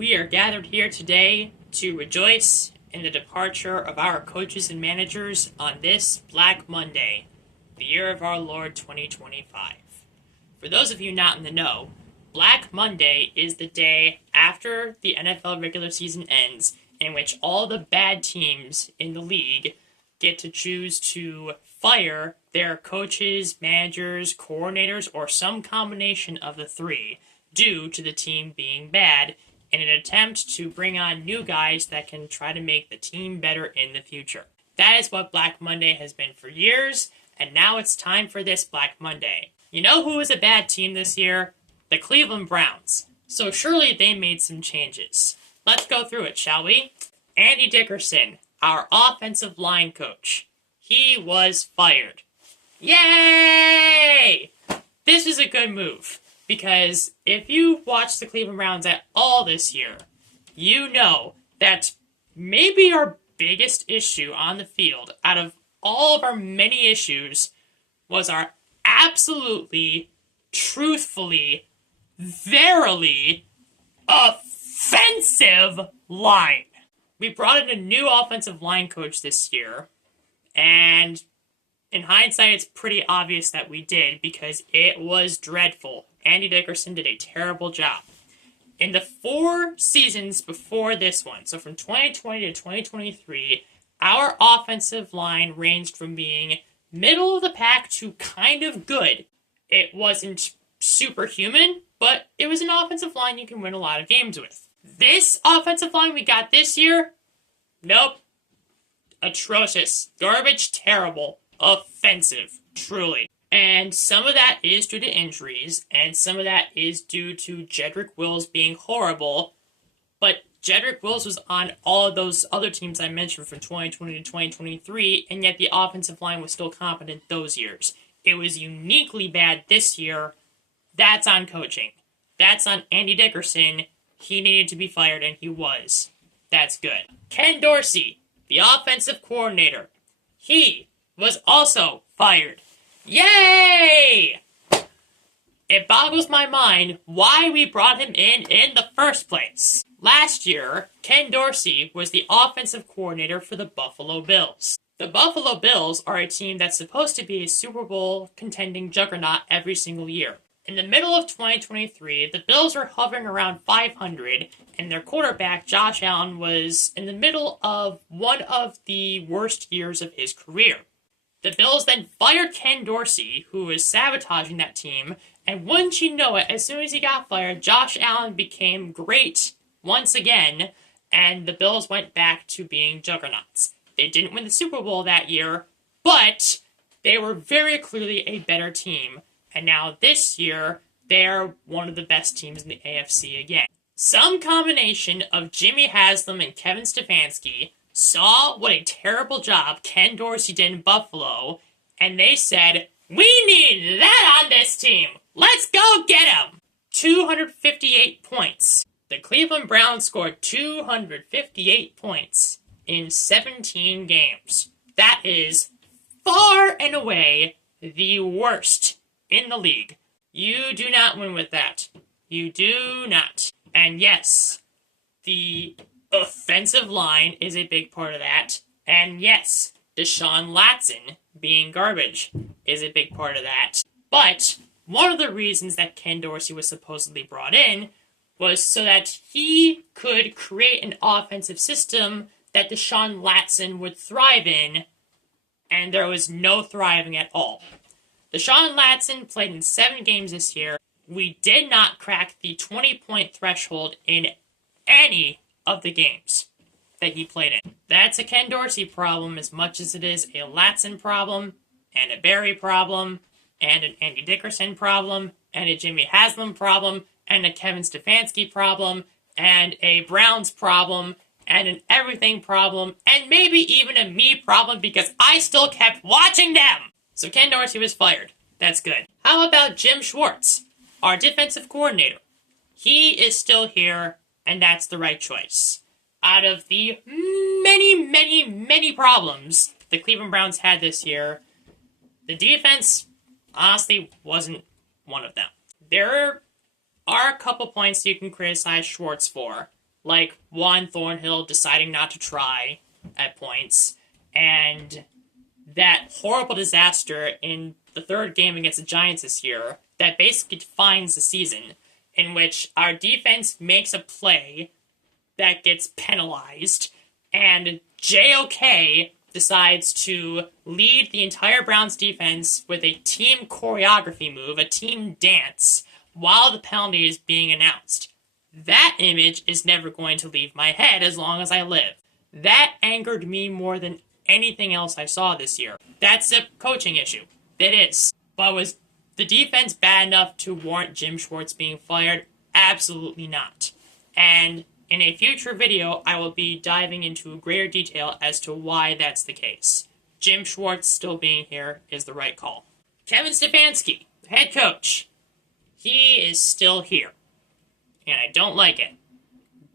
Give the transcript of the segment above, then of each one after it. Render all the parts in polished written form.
We are gathered here today to rejoice in the departure of our coaches and managers on this Black Monday, the year of our Lord 2025. For those of you not in the know, Black Monday is the day after the NFL regular season ends, in which all the bad teams in the league get to choose to fire their coaches, managers, coordinators, or some combination of the three due to the team being bad in an attempt to bring on new guys that can try to make the team better in the future. That is what Black Monday has been for years, and now it's time for this Black Monday. You know who was a bad team this year? The Cleveland Browns. So surely they made some changes. Let's go through it, shall we? Andy Dickerson, our offensive line coach. He was fired. Yay! This is a good move, because if you watch the Cleveland Browns at all this year, you know that maybe our biggest issue on the field, out of all of our many issues, was our absolutely, truthfully, verily offensive line. We brought in a new offensive line coach this year, and in hindsight, it's pretty obvious that we did because it was dreadful. Andy Dickerson did a terrible job. In the 4 seasons before this one, so from 2020 to 2023, our offensive line ranged from being middle of the pack to kind of good. It wasn't superhuman, but it was an offensive line you can win a lot of games with. This offensive line we got this year, nope. Atrocious. Garbage, terrible. Offensive. Truly. And some of that is due to injuries, and some of that is due to Jedrick Wills being horrible, but Jedrick Wills was on all of those other teams I mentioned from 2020 to 2023, and yet the offensive line was still competent those years. It was uniquely bad this year. That's on coaching. That's on Andy Dickerson. He needed to be fired, and he was. That's good. Ken Dorsey, the offensive coordinator, he was also fired. Yay! It boggles my mind why we brought him in the first place. Last year, Ken Dorsey was the offensive coordinator for the Buffalo Bills. The Buffalo Bills are a team that's supposed to be a Super Bowl contending juggernaut every single year. In the middle of 2023, the Bills were hovering around 500, and their quarterback, Josh Allen, was in the middle of one of the worst years of his career. The Bills then fired Ken Dorsey, who was sabotaging that team, and wouldn't you know it, as soon as he got fired, Josh Allen became great once again, and the Bills went back to being juggernauts. They didn't win the Super Bowl that year, but they were very clearly a better team. And now this year, they're one of the best teams in the AFC again. Some combination of Jimmy Haslam and Kevin Stefanski saw what a terrible job Ken Dorsey did in Buffalo, and they said, we need that on this team. Let's go get him. 258 points. The Cleveland Browns scored 258 points in 17 games. That is far and away the worst in the league. You do not win with that. You do not. And yes, the offensive line is a big part of that. And yes, Deshaun Latson being garbage is a big part of that. But one of the reasons that Ken Dorsey was supposedly brought in was so that he could create an offensive system that Deshaun Latson would thrive in, and there was no thriving at all. Deshaun Latson played in 7 games this year. We did not crack the 20-point threshold in any of the games that he played in. That's a Ken Dorsey problem as much as it is a Latson problem, and a Barry problem, and an Andy Dickerson problem, and a Jimmy Haslam problem, and a Kevin Stefanski problem, and a Browns problem, and an everything problem, and maybe even a me problem because I still kept watching them! So Ken Dorsey was fired. That's good. How about Jim Schwartz, our defensive coordinator? He is still here, and that's the right choice. Out of the many problems the Cleveland Browns had this year, the defense honestly wasn't one of them. There are a couple points you can criticize Schwartz for, like Juan Thornhill deciding not to try at points, and that horrible disaster in the third game against the Giants this year that basically defines the season, in which our defense makes a play that gets penalized, and JOK decides to lead the entire Browns defense with a team choreography move, a team dance, while the penalty is being announced. That image is never going to leave my head as long as I live. That angered me more than anything else I saw this year. That's a coaching issue. It is. But was the defense bad enough to warrant Jim Schwartz being fired? Absolutely not. And in a future video, I will be diving into greater detail as to why that's the case. Jim Schwartz still being here is the right call. Kevin Stefanski, head coach. He is still here. And I don't like it,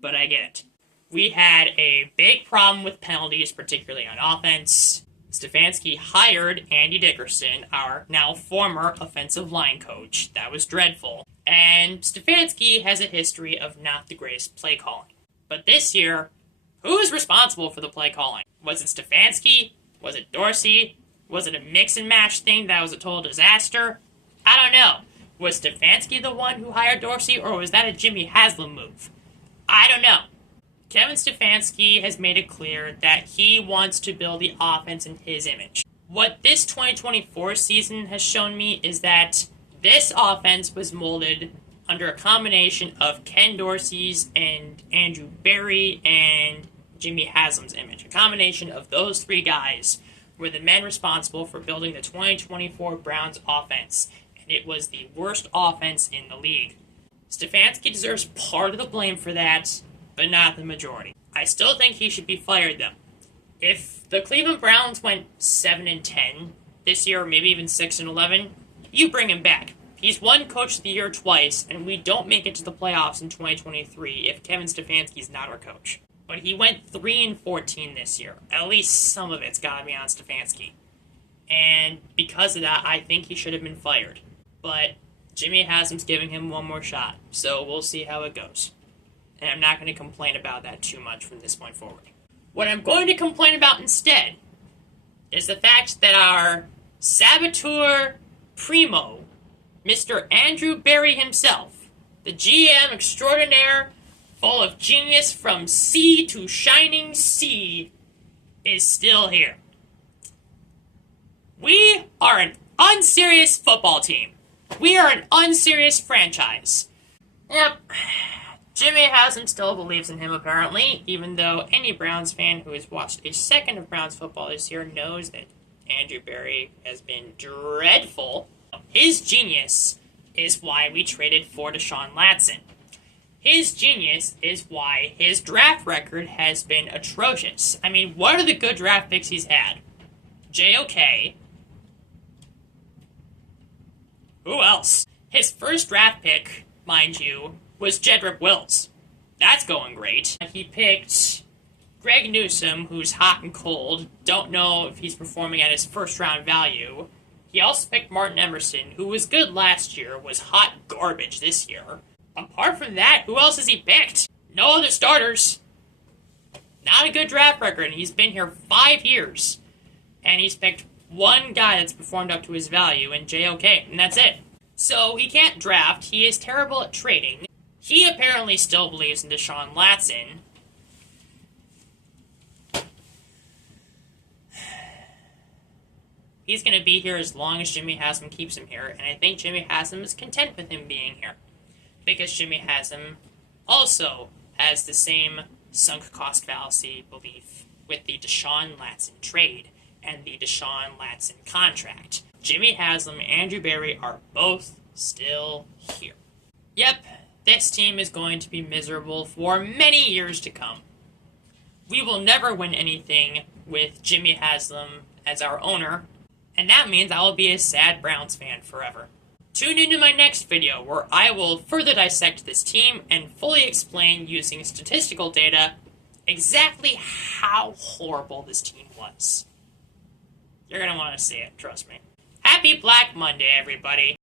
but I get it. We had a big problem with penalties, particularly on offense. Stefanski hired Andy Dickerson, our now former offensive line coach. That was dreadful. And Stefanski has a history of not the greatest play calling. But this year, who is responsible for the play calling? Was it Stefanski? Was it Dorsey? Was it a mix and match thing that was a total disaster? I don't know. Was Stefanski the one who hired Dorsey, or was that a Jimmy Haslam move? I don't know. Kevin Stefanski has made it clear that he wants to build the offense in his image. What this 2024 season has shown me is that this offense was molded under a combination of Ken Dorsey's and Andrew Berry and Jimmy Haslam's image. A combination of those three guys were the men responsible for building the 2024 Browns offense, and it was the worst offense in the league. Stefanski deserves part of the blame for that, but not the majority. I still think he should be fired, though. If the Cleveland Browns went 7-10 this year, or maybe even 6-11, you bring him back. He's won Coach of the Year twice, and we don't make it to the playoffs in 2023 if Kevin Stefanski's not our coach. But he went 3-14 this year. At least some of it's got to be on Stefanski. And because of that, I think he should have been fired. But Jimmy Haslam's giving him one more shot, so we'll see how it goes. And I'm not going to complain about that too much from this point forward. What I'm going to complain about instead is the fact that our saboteur primo, Mr. Andrew Berry himself, the GM extraordinaire, full of genius from sea to shining sea, is still here. We are an unserious football team. We are an unserious franchise. Yep. Jimmy Haslam still believes in him, apparently, even though any Browns fan who has watched a second of Browns football this year knows that Andrew Berry has been dreadful. His genius is why we traded for Deshaun Watson. His genius is why his draft record has been atrocious. I mean, what are the good draft picks he's had? JOK. Who else? His first draft pick, mind you, was Jedrick Wills. That's going great. He picked Greg Newsome, who's hot and cold. Don't know if he's performing at his first round value. He also picked Martin Emerson, who was good last year, was hot garbage this year. Apart from that, who else has he picked? No other starters. Not a good draft record, and he's been here 5 years. And he's picked one guy that's performed up to his value, and JOK, and that's it. So he can't draft. He is terrible at trading. He apparently still believes in Deshaun Watson. He's going to be here as long as Jimmy Haslam keeps him here, and I think Jimmy Haslam is content with him being here. Because Jimmy Haslam also has the same sunk cost fallacy belief with the Deshaun Watson trade and the Deshaun Watson contract. Jimmy Haslam and Andrew Berry are both still here. Yep, this team is going to be miserable for many years to come. We will never win anything with Jimmy Haslam as our owner, and that means I will be a sad Browns fan forever. Tune into my next video where I will further dissect this team and fully explain using statistical data exactly how horrible this team was. You're going to want to see it, trust me. Happy Black Monday, everybody.